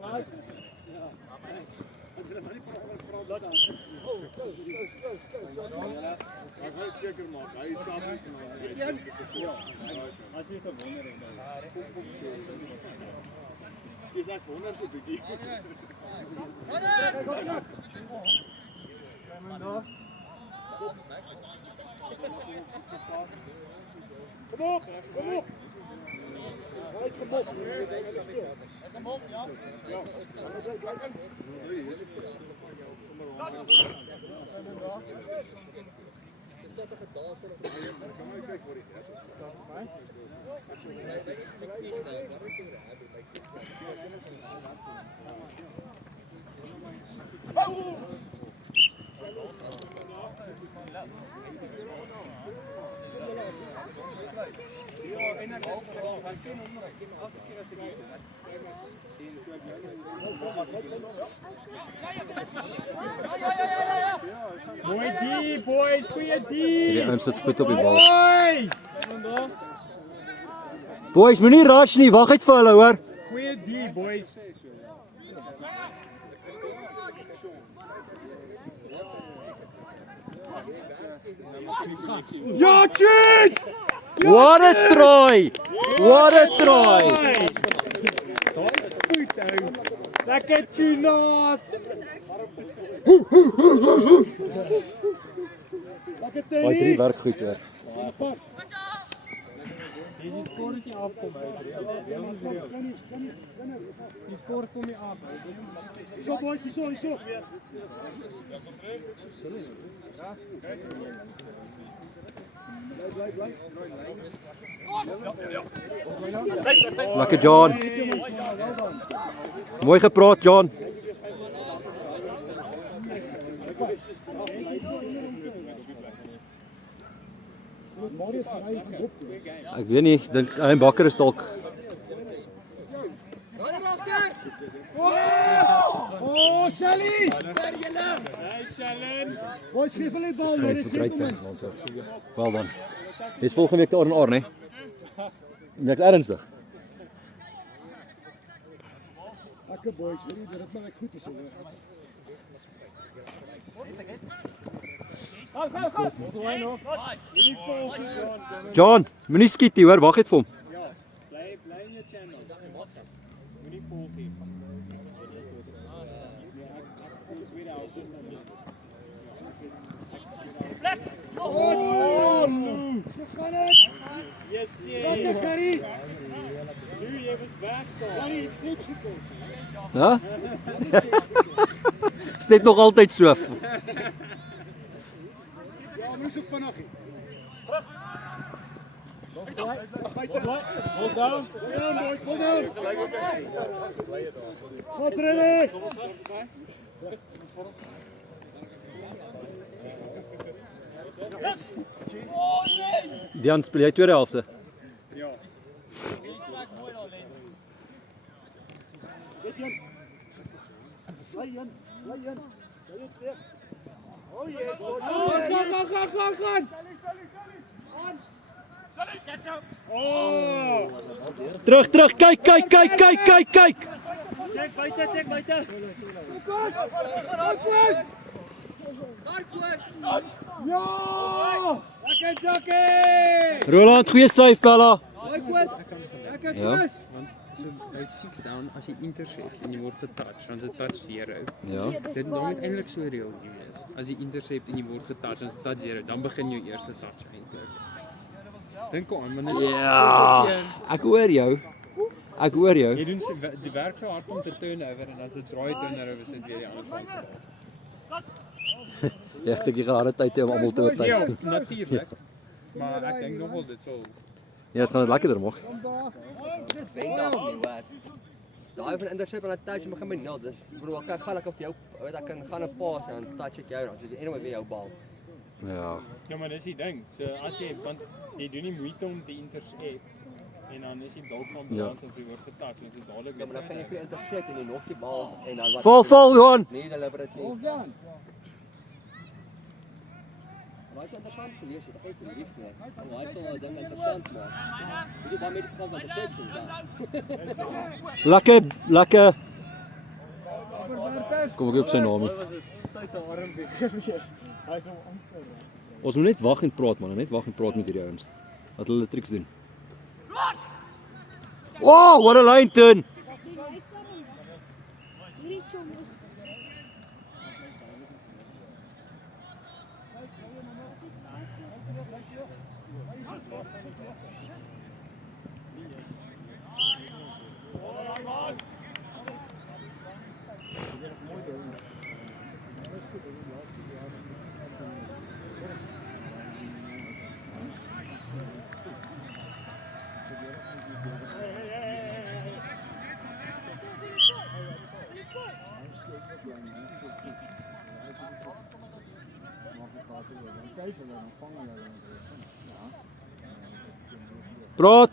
Ek wil seker maak, hy is saam met my. As jy gewonder het dan. Skus ek wonder so 'n bietjie. Kom op. Hy het gebok. Ja. Mooi die boys, goeie die. Die ouens sit spit op die bal. Mooi. Boys, moenie rush nie, wag uit vir hulle hoor. Goeie die boys. Ja, cheat! What a try! What a try! Daai spoed ou. Lekker tunas. Lekker Daai tennie. 3 werk goed hoor. Die spoor is nie afkom uit. Die spoor kom nie af. Hierso boys, hierso. Bly. Lekker John. Mooi gepraat John. Ek weet nie, dink hy Bakker is dalk. Oh, Shelly! Boys, geef hulle die bal, maar dis Wel dan. Dis volgende week te R&R, né? Niks ernstig. Lekker boys, weet jy, dit maak goed is hoor. John, moenie skiet nie, hoor, wag net vir hom. Ja, bly in die channel. Moenie volg nie. Oh, gaan dit? Yes, lekker Gary. Nu jy was weg daar. Gary, iets steeds gekom. Ja? Steek nog altyd so. Ja, moes so vinnig. Hold down. Boys, hold down. Goed rennen. Dian, speel jy tweede helfte? Ja. Terug, kyk. Check buite. Ja! Lekker Jackie! Roland, goeie save, Bella. Lekker Ja. Chris! So by 6 down, as jy intercept en jy word getouch, dan is dit touch 0. Ja. Dit moet eintlik so reël wees. As jy intercept en jy word getouch, dan is dit touch 0, dan begin jou eerste touch eintlik. Dink aan, want dis Ja. Ek hoor jou. jy doen die werk so hard om te turnover en as dit draai turnover is dit weer die ander span se bal. Ek dink jy gaan harde tyd hê om almal te oortuig. Ja, natuurlik. Maar ek dink nog wel dit sal Ja, dit gaan dit lekkerder maak. Daai van intercept en touch begin by 0. Dis bro, ek gaan lekker op jou, weet ek kan gaan 'n pass en dan touch ek jou dan. So jy anyway weer jou bal. Ja. Ja, maar dis die ding. So as jy want jy doen nie moeite om te intercept en dan is jy dalk van balans as jy word getouch en dit is dadelik. Ja, maar dan kan jy vir intercept en jy nog die bal en dan wat Val, Johan. Nee, deliberate nie. Maar is interessant geweest, dat geeft me liefde. Oh, hij zal het dan interessant maken. Moet je maar met de van de sections dan. Lekker. Kom ek op sy naam nie. Ons moet net wag en praat man, net wag en praat met hierdie ouens. Dat hulle triks doen. Oh, what a line turn.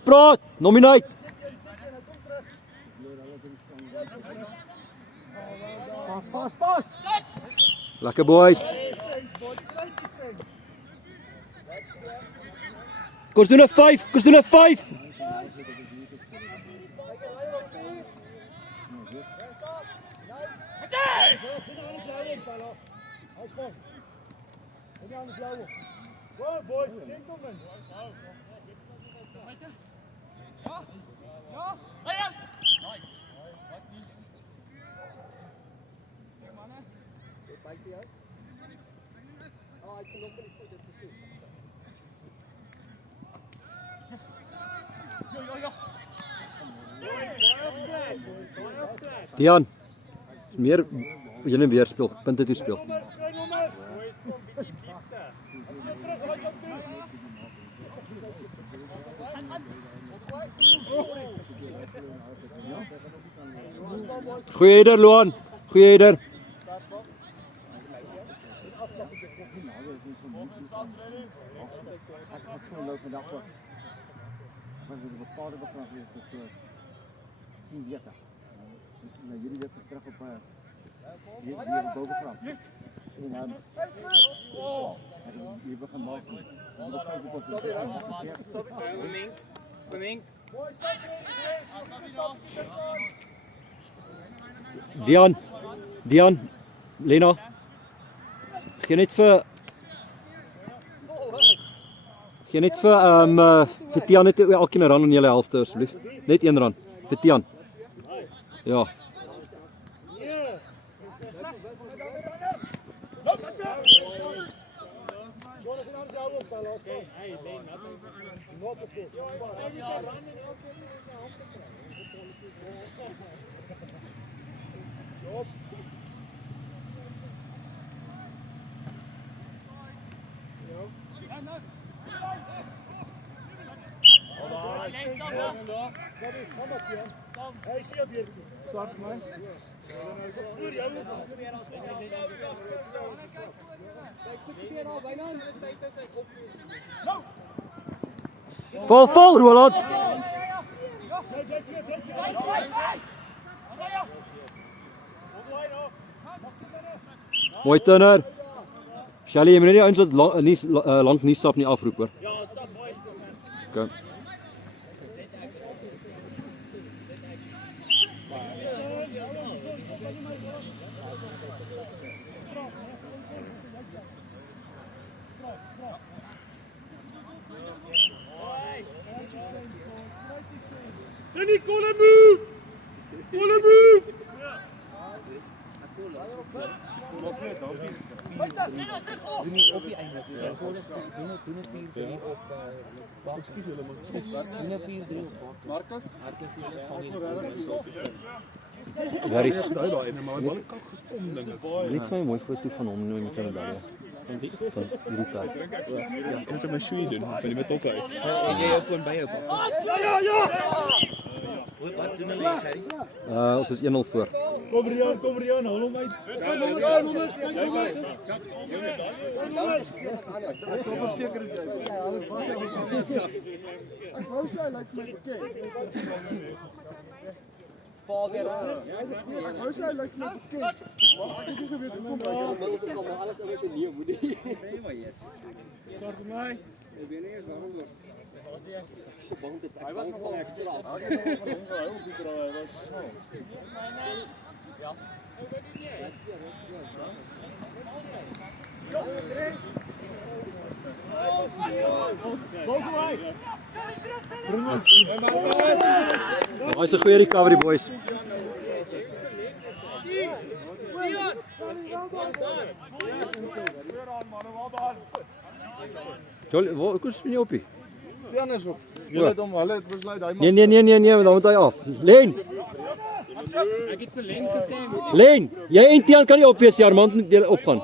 Praat, nominate. Pas. Lekker boys. Kom doen 'n 5. Dian, meer heen en weer speel, punte toe speel. Goeie header, Luan. Goeie header. Jullie weer terug op hier bovengrond. En dan hier begin maak. Dian, Lena. Gee net vir Tian net elkeen 'n rand in julle helfte asseblief. Net R1 vir Tian. Ja. Vol, Roland. Mooi Turner. Shelly, jy moet net die ouens wat lank nie stap nie afroep hoor. Okay. Gary, net my mooi foto van hom nou met hulle daar. Van wie? Van hierdie plek. Ja, kan ze maar shoei doen, van die met ook uit. En jy op by jou. Wat doen hulle Gary? Ons is 1-0 voor. Kom Rian, hou hom uit. Paul weer aan. Hou sy lyk net bekend. Ek het geweet kom maar. Wil dit kom alles emosioneel moet nie. Start vir my. Ek weet nie eens waarom hoor. So bang dit ek bang van ek klaar. Hy was Daai is 'n goeie recovery boys. Jol, waar kom jy op? Die ander is op. Hulle het hom, hulle het besluit hy Nee, dan moet hy af. Len, Ek het vir Len gesê, Len, jy en Tiaan kan nie opwees, die Armand moet julle opgaan.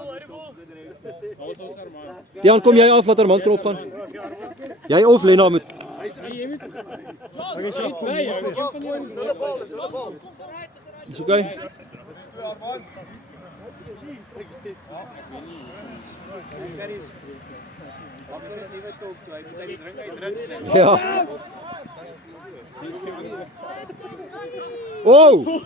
ons ons Armand. Tiaan, kom jy af, laat Armand kan opgaan. Jy of Lena moet. Jy moet nee, een van jou Is okay. Ja. Oh!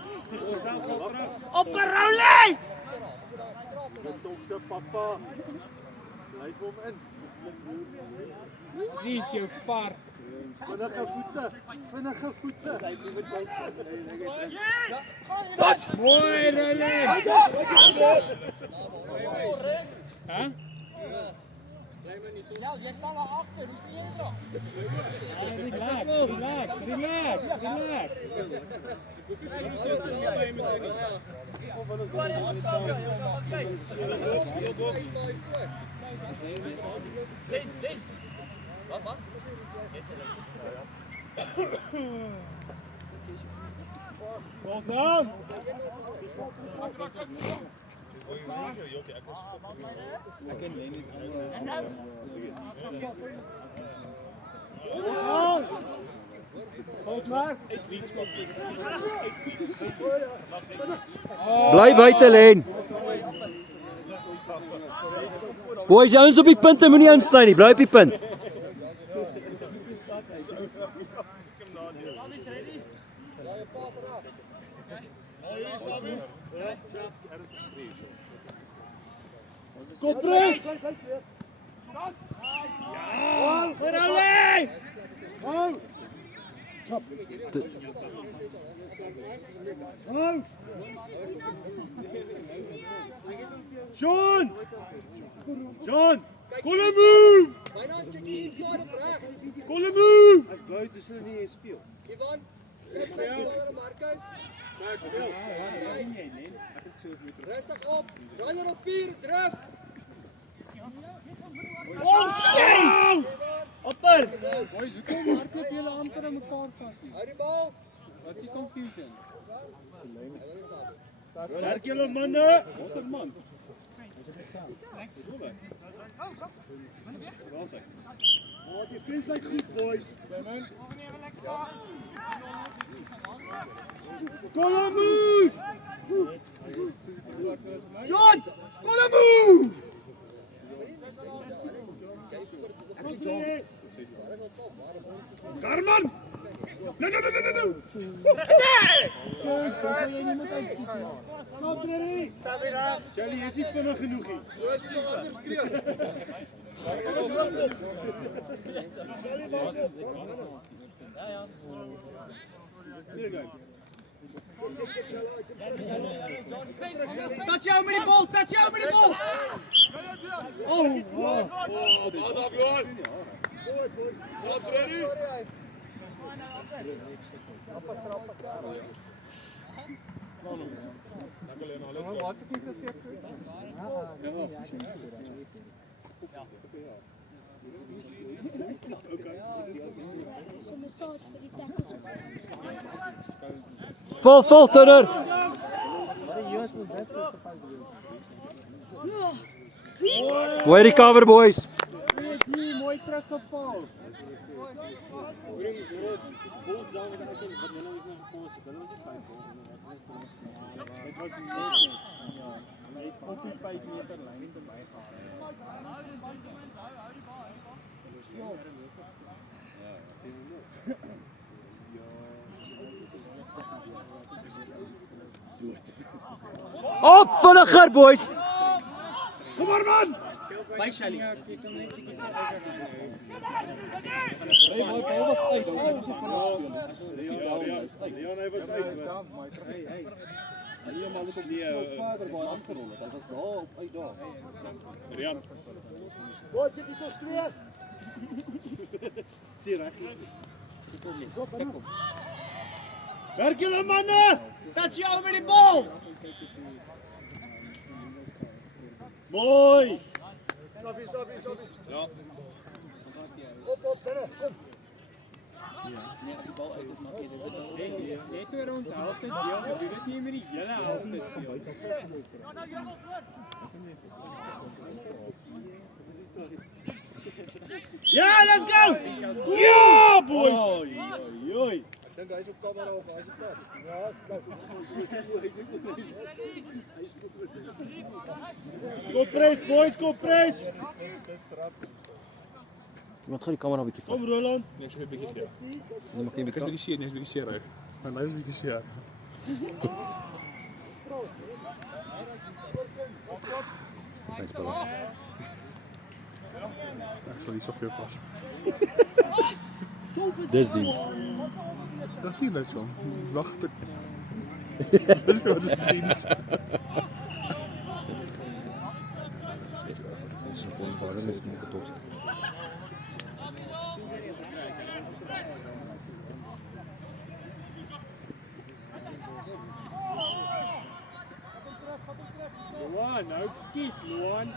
Sies jou vark. Vinnige voete. Mooi Rolle. Hæ? Ja, jy staan daar agter. Hoe sien jy dit nog? Relax. Bly buite Len. Boys, jy ons op die punte moenie insny nie. Bly op die punt. Kopres. Sean! Call him move! Byna check die inside op regs. Call him move! Ek wou dis hulle nie speel. Ivan, sit vir Marcus. Rustig op. Runner op 4, drif. Upper! Boys, hoekom hardloop julle amper aan mekaar vas hier? Hou die bal. Wat is confusion? Werk julle manne! Ons is man. Oh, die defense lyk goed, boys. Call him move! John! Call him move! Carman! No! Shelly, is nie vinnig genoeg hier. Roos die ander skreeu. Touch jou met die bal! Oh, Slaps ready? Wat ek nie gesê het. Vol Turner. Mooi recover boys. Mooi teruggeval. Op die 5 meter lyn verby Op vinniger boys. Kom maar man! By Shelly. Hey, my bal was uit. Hy was so vinnig speel. Ja, hy was uit. Nee, maar dit is nog verder waar hy aangerol het. Hy was daar op uit daar. Rian. Boys, dit is ons 2. Sien reg. Werk julle manne! Touch jou met die bal! Mooi! Sabi. Ja. Op, binne, kom. Net oor ons helfte deel, we doen dit nie met die hele helfte speel. Ja, let's go! Ja, boys! Oei. Ek dink hy's op kamera of hy's op touch. Ja, Kom press, boys, kom press! Iemand gaan die camera 'n bietjie vat. Kom Roland. Net so 'n bietjie seer. Dan maak jy Ek is 'n bietjie seer, net 'n bietjie seer. My lyf is 'n bietjie seer. Thanks, brother. Ek sal hier so veel vas. Dis diens. Natuurlik, John. Wag ek. Dis wat dit diens. So ons baie mes nie getot. Luan, nou skiet, Luan.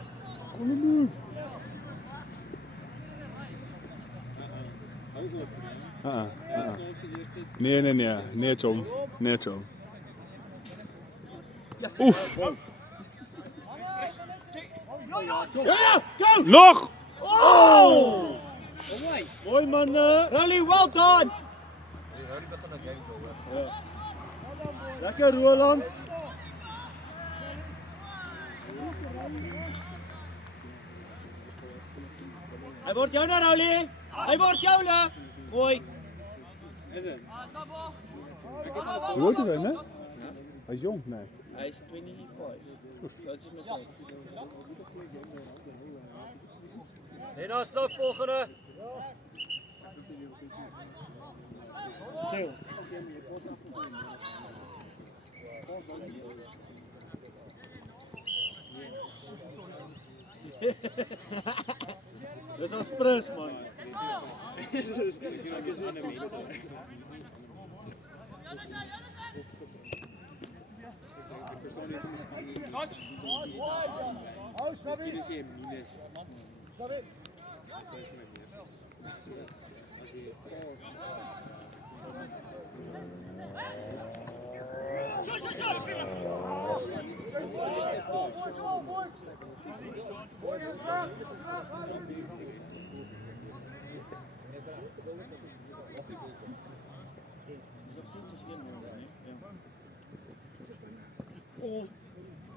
Nee, John. Nee, John. Oef. Ja, go! Nog! Oh! Mooi manne. Really well done! Lekker Roland. Hy word jou nou, Rowley! Hy word jou nou! Mooi! Hoe oud is hy, né? Hy's jong, nee. Hy is 25. Dat is met hy. En dan stop volgende. Dis ons prins man. Ek is nie 'n mens. Hou Sabi. Sabi.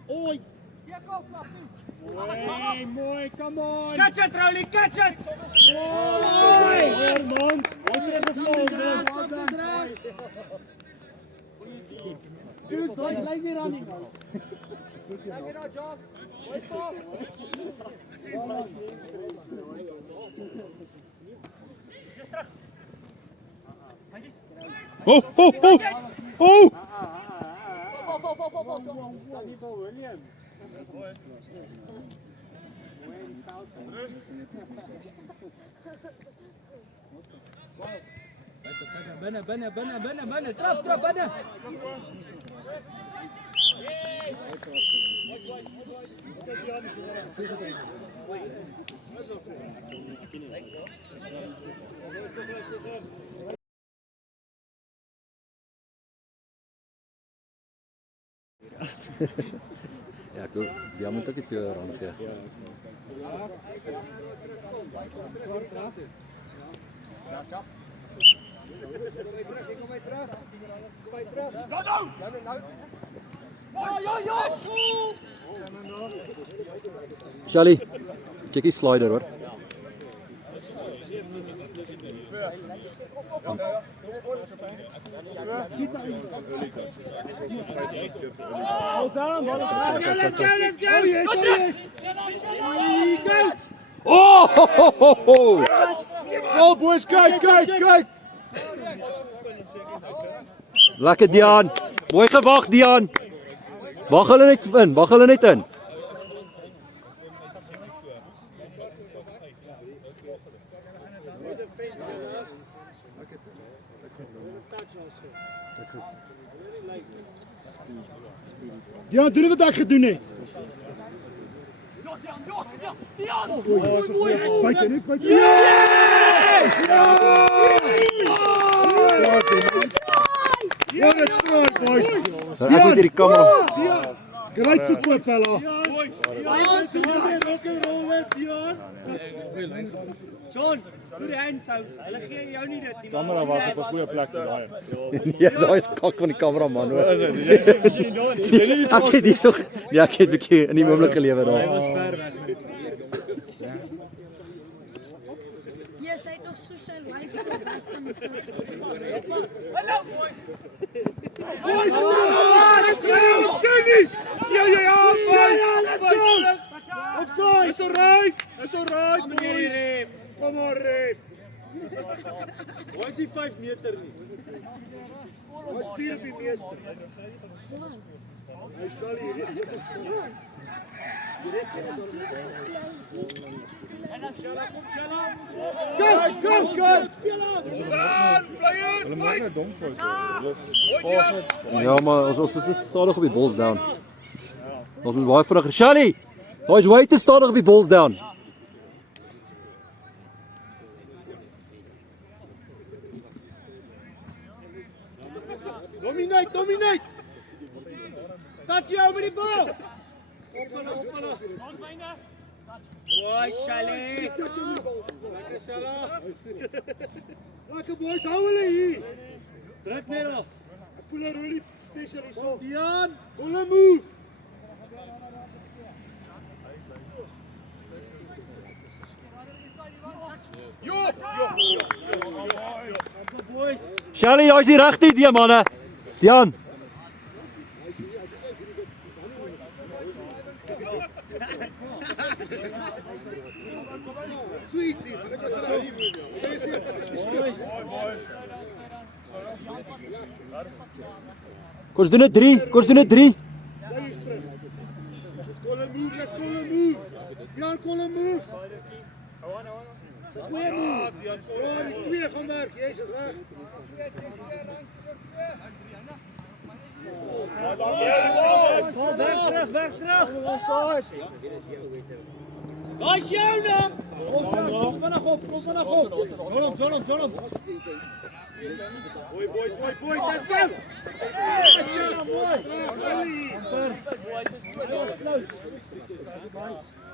Oi. Mooi, come on. Catch it, Rowley, catch it! Mooi man. Mooi teruggeval man. Jules, lay weer aan hom. Lekker nou, Jock. Mooi pas. Oh! Val. William. Binnen. Trap, binnen. Ja, ek die moet ook iets vir jou aangee. Shally, check die slider hoor. Let's go. Yes. Oh! Go boys, kyk. Lekker Dian. Mooi gewag Dian. Wag hulle net in, wag hulle net in. Ja, doen wat ek gedoen het. Buite net buite. Yes! What a try, boys. Ek moet hierdie kamera. Great verkoop, Ella. Kamera was op 'n goeie plek daai. Nee, daai is kak van die kameraman hoor. Ek het hierso ja, ek het 'n bietjie in die oomblik gelewe daar. Jy sê nog so sy lyf van die It's alright, meneer. Kom maar, ref. Waar is die 5 meter nie? Waar is 4 op die meester? Hy sal hier is. Go! Hulle maak nou dom fout. Ja, maar ons is net stadig op die balls down. Ons is baie vinnig. Shelly, daai is way te stadig op die balls down. Dominate! Touch jou met die bal! Boy, Shally! Lekker boys, hou hulle hier! Trek net af! Ek voel 'n really specialist op. Dian! Kom hulle move! Shelly, daai is die regte idee manne. Dian. Sweet! Kom ons doen dit 3. Kom ons doen dit 3. Let's call a move! Dian, call a move! Goeie move! Die 2 gaan werk, Jesus, reg! Weg terug! Daar is joune! Kom vanaf op! John hom! Boys, let's go!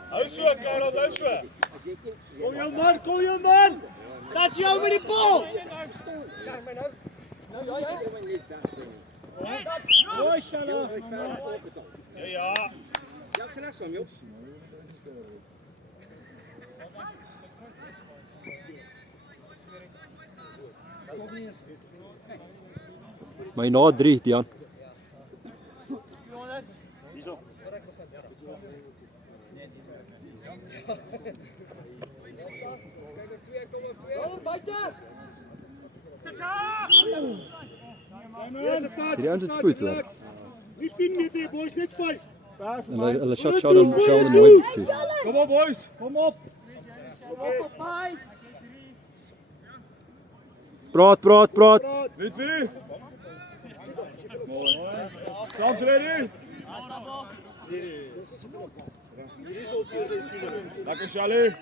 Hou so, Karel, hou so! Kom jou man! Dat jou met die bal! Mooi, Shala! Ja! My na 3, Dian. Die ouens het spoed hoor. Nie 10 meter, boys, net 5. En hulle shot hom mooi toe. Kom op, boys. Kom op. Praat. Met wie? Sam's ready? Lekker, Shelly.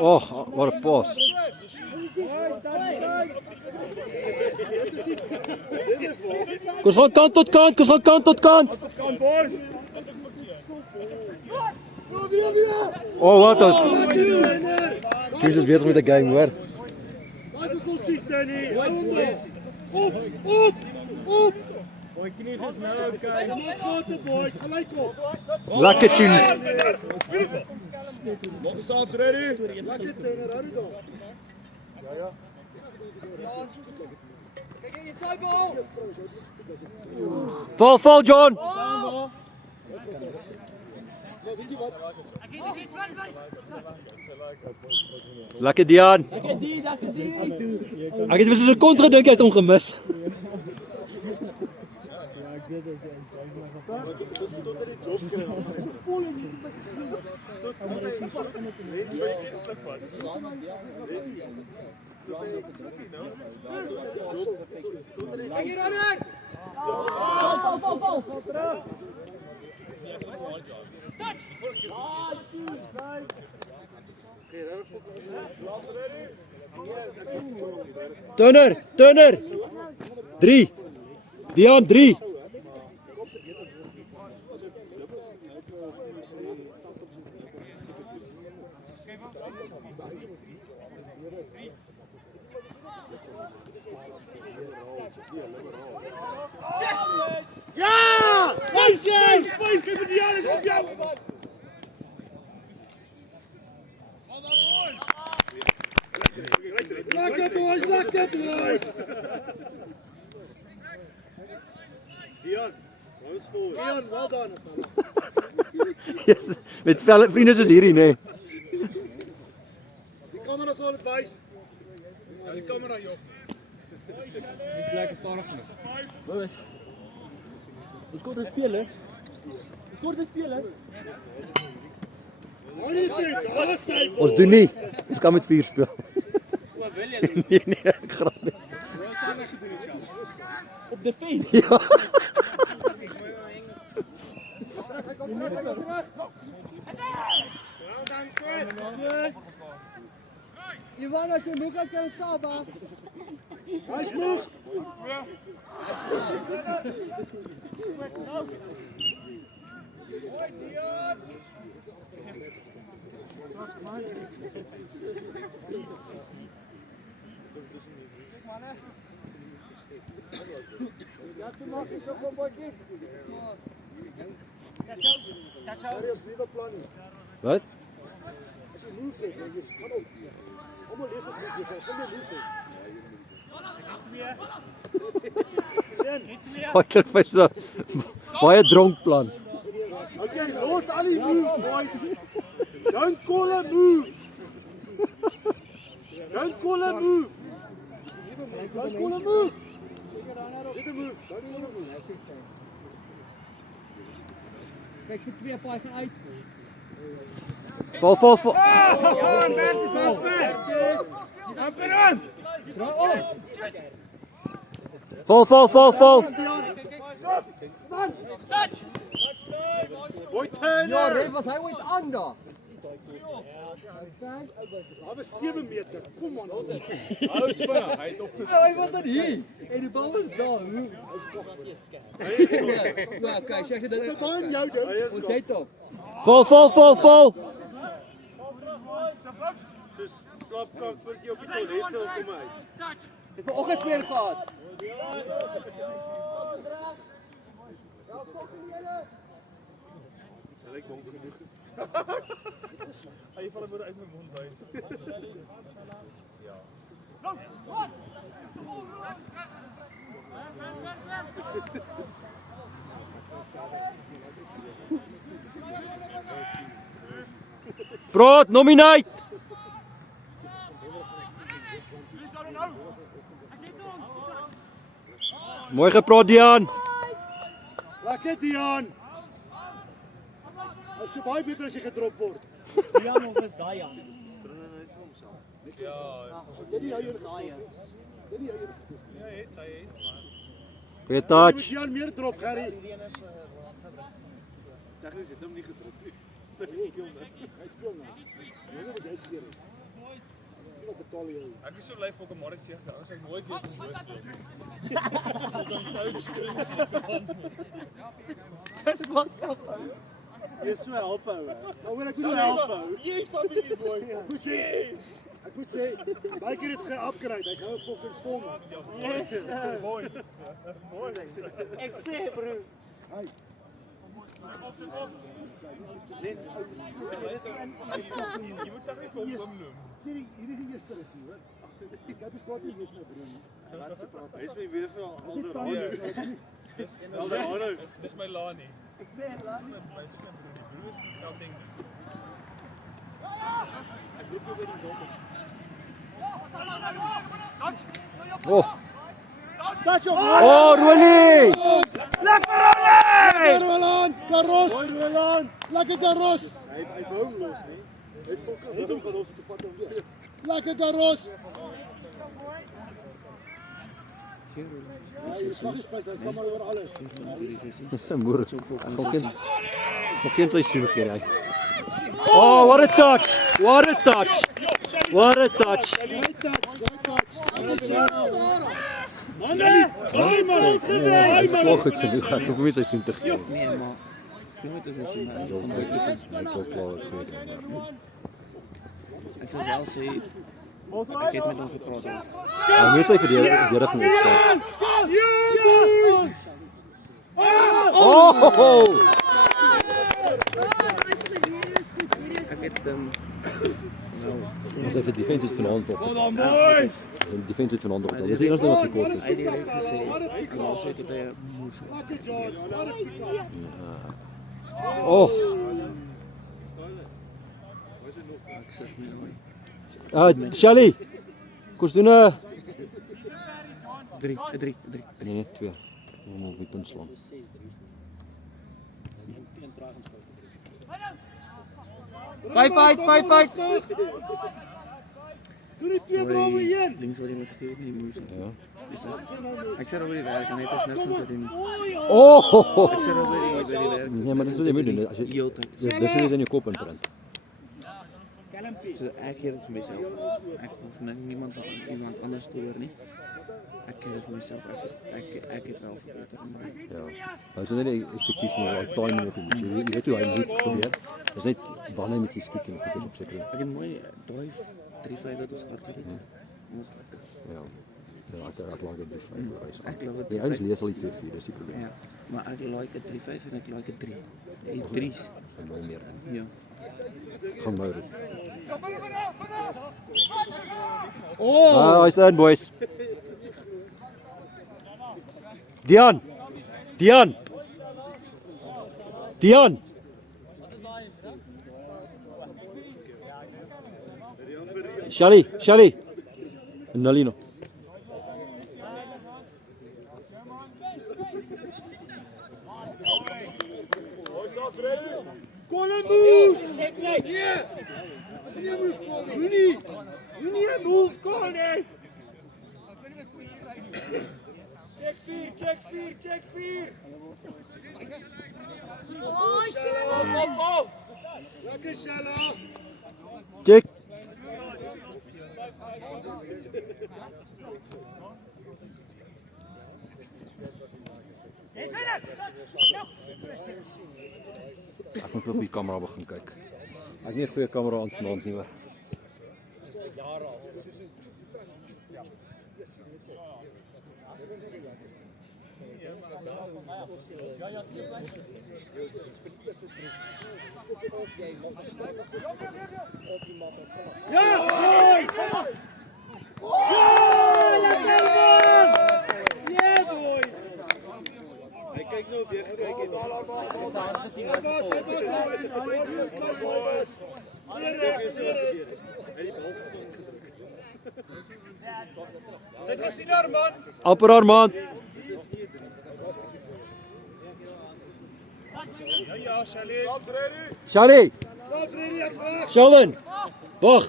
Oh, wat 'n pass. Kom ons gaan kant tot kant. Kom, boys. Oh, wat 'n Jesus weer met 'n game hoor. Laat ons wel sit, Danny. Op. Daai knie is nou okay. Maak gate boys, gelyk op. Lekker tunes. Nog saams ready? Lekker trainer, hou dit op. Ja. Kyk jy inside bal. Val John. Lekker Dian. Ek het vir so 'n kontra dink hy het hom gemis. Kyk hier aan. Turner. 3. Dian 3. Ja! Space, kyk vir die alles op jou. Lekker boys. Dian, hou skoon. Dian, well done. Yes, met vriende soos hierdie, nê. Die kamera sal dit wys. Die kamera Job. Net lekker stadig mis. Ons kort speel hè. Hou nie vet, daar is hy. Ons doen nie. Ons kan met 4 speel. Nee, ek grap nie. Op die fence. Ja. Ivan, as jy Lucas kan saba. Hy's moeg. Daar is nuwe plan nie. Wat? As jy move sê, dan jy gaan op. Almal lees as move sê, sal jy move sê. Wat klink vir so baie dronk plan. Okay, los al die moves, boys. Don't call a move. Don't call a move. Don't call a move. Dit 'n move. Don't call a move. Kyk vir 2 paai gaan uit. Val. Ja, Bert is op. Amper aan. Val. Boy turn. Ja, Rev was hy ooit aan daar. Daar was 7 meter. Kom aan. Hou vinnig, hy het opgestaan. Hy was dan hier. En die bal was daar. Ja, kyk, sê dit. Dit gaan jou doen. Ons het op. Val. Soos slaapkamp vir jy op die toilet sal kom uit. Dit vanoggend weer gehad. Sal ek bang genoeg. Hy val maar uit my mond uit. Praat, nominate. Mooi gepraat Dian. Lekker Dian. As jy baie beter as jy gedrop word. Jan of is daai Jan? Dit hou jou daai. Goeie touch. Jan meer drop, Gary. Tegnies het hom nie gedrop nie. Hy speel nou. Jy weet wat jy seer het. Wat betaal jy? Ek is so lui vir 'n môre sê dat as hy nooit weer kom hoor speel nie. Dan coach skryf sy kans nie. Dis wat hou. Jy so help hou. Nou wil ek so help hou. Yes, familie boy. Hoe sê? Ek moet sê, baie keer het ge-upgrade. Hy's nou 'n fucking stormer. Yes, mooi. Mooi. Ek sê, bro. Hy. Jy moet dan net vir hom oomloop. Sê hier is die eerste is nie, hoor. Ek heb die kwaad nie wees my bro nie. Hy is my weer vir Alderaan. Alderaan. Dis my Lani. Ek sê Lani. My stem broer, die broer is nie Gauteng nie. Oh, That's your oh Ronnie! Lekker Roland, Carros. Mooi Roland. Lekker Carros. Hy wou hom los nie. Hy fucking wil hom gaan los te vat hom weer. Lekker Carros. Ja, jy sê dis hy kom maar oor alles. Dis 'n moer. Nog geen seisoen gee hy. Oh, what a touch! What a touch! What a touch! Manne, daai man het gedry. Hy is klaar goed genoeg. Ek hoef hom nie seisoen te gee. Nee, maar groot is as jy maar Hy is al klaar goed. ek sal wel sê ek het met hom gepraat. Hy moet sy verdediging opstaan. Oh! Ek het Ons het vir defense het vanaand op. Ons het defense het vanaand op. Dis die enigste wat gekort het. hy het gesê en also het hy moes. Oh, Ek sê nie. Shelly. Kom ons doen 'n 3. nee, net 2. Ons moet op die punt slaan. Fight. Doe die twee bro weer heen. Links wat jy my gestuur het, nie moes. Ja. Ek sê oor die werk en hy het niks om te doen nie. Oh! Ek sê oor die werk. Nee, maar dis wat jy moet doen. As jy Heeltyd. dis nie in jou kop inprint. So ek keer dit vir myself. Ek hoef niemand van iemand anders te hoor nie. Ek keer dit vir myself. Ek het wel verbeter. Ja. Nou is dit net die execution of die timing op die mens. Jy weet hoe hy moet probeer. Dis net wanneer moet jy skiet en goed is op seker. Ek het mooi daai 3-5 wat ons gehad het. Ons lekker. Ja. Ja, ek like dit vir my. Ek glo dit. Die ouens lees al die 2-4, dis die probleem. Ja, maar ek like 'n 3-5 en ek like 'n 3. Die 3's. Van my meer in. Ja. Gaan nou dit. Oh, hy's in boys. Dian. Shelly. Nalino. Colin move. Yeah. Moenie move Colin. Moenie move Colin. Check 4. Oh, Shala. Lekker Shala. Check. Ek moet op die kamera begin kyk. Ek het nie 'n goeie kamera aan vanaand nie hoor. Ja, boy. Ja, lekker man. Yeah, boy. Hy kyk nou weer gekyk het. Ons het gesien as dit vol. Sit gesien daar man. Amper Armand. Ja, Shalin. Stops ready. Shelly. Stops ready, ek's reg. Sheldon. Wag.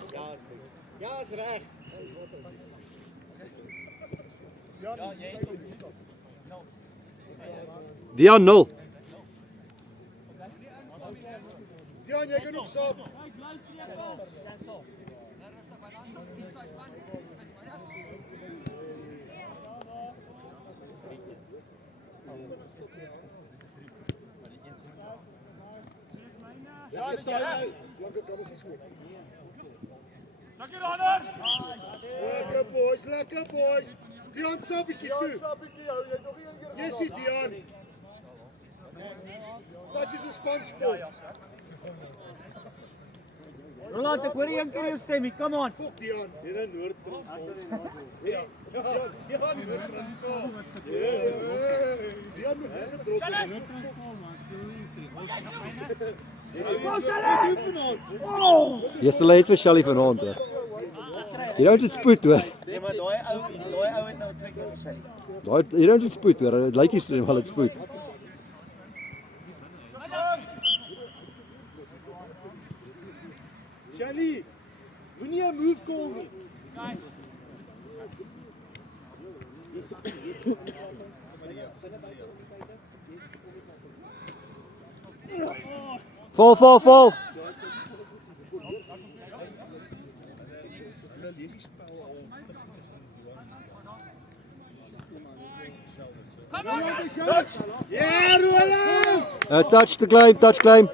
Ja, is reg. Dian 0. Dian, jy kan ook saam. Ja, dit is reg. Blanke kan ons nie skoot. Lekker boys, lekker boys. Dion Sabietjie toe. Jessie Dion. Dat is 'n spanspel. Roland, ek hoor jy een keer jou stemmie. Come on. Fok Dion. Hier in Noord-Transvaal. Dion moet gedrop. Jy sal uit vir Shelly vanaand hoor. Jy don't dit spoed hoor. Nee, maar daai ou het nou 2 keer gesê. Jy don't dit spoed hoor. Dit lyk nie wel dit spoed. Shelly, moenie 'n move call nie. Val. Ja, Roland! Touch claim.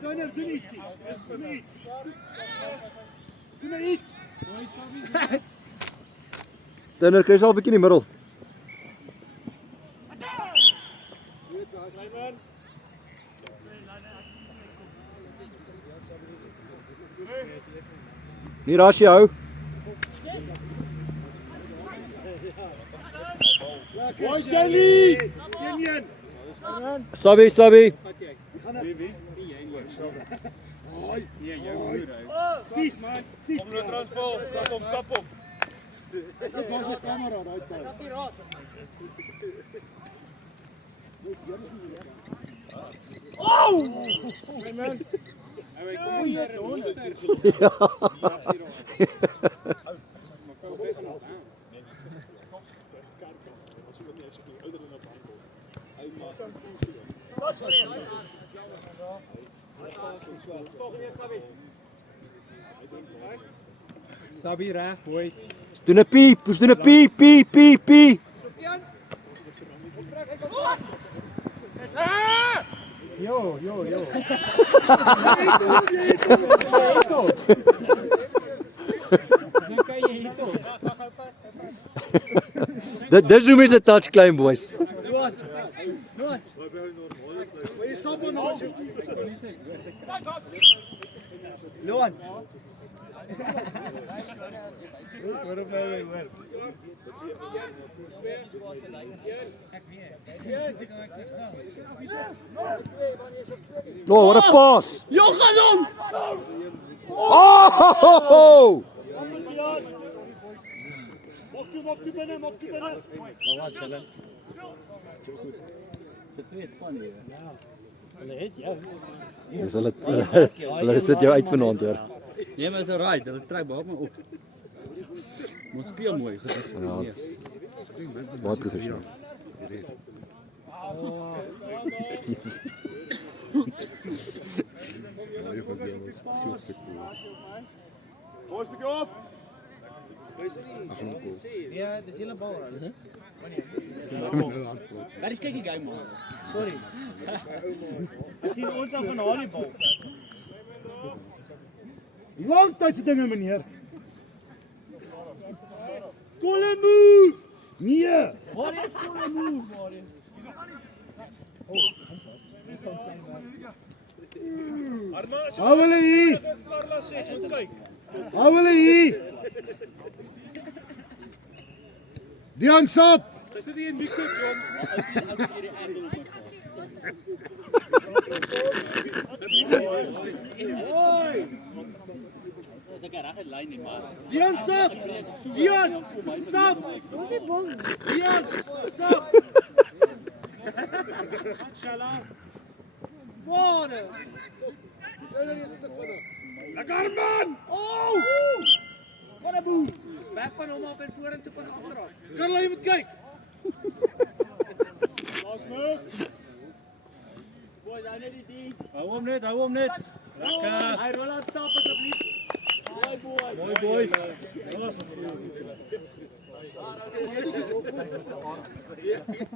Donner, doen iets. Doe maar iets. Dinner kry al 'n bietjie in die middel. Nie rasie hou. Lekker, Shelly! 1-1. Sabi. Sis, Transvaal, kap op. Dit was 'n kamera daai tyd. Sabi reg, boys. Doen 'n piep. Yo. Dis hoe mense touch claim boys. Jy sap aan hom. Loan. Oh, what a pass. Oh! Maak toe binne. Dis hulle sit jou uit vanaand hoor. Nee, maar is alright. Hulle trek baie maar op. Ons speel mooi, so dis Ja, dit's baie professioneel. Boys, we go off. Ja, dis hele bal. Waar is kyk die game man? Sorry. Sien ons al van haar die bal. Langtydse dinge, meneer. Call a move. Nee. Waar is die move, waar is? Hou hulle hier. Hou hulle hier. Dion Sap. Dion Sap. Dion Sap. Dion Sap. Water. Lekker man! Oh! Wat 'n boel. Weg van hom af en vorentoe van agteraf. Karla, jy moet kyk. Boys, hy net die ding. Hou hom net. Lekker. Hy rol uit sap asseblief. Mooi boys. Dat was 'n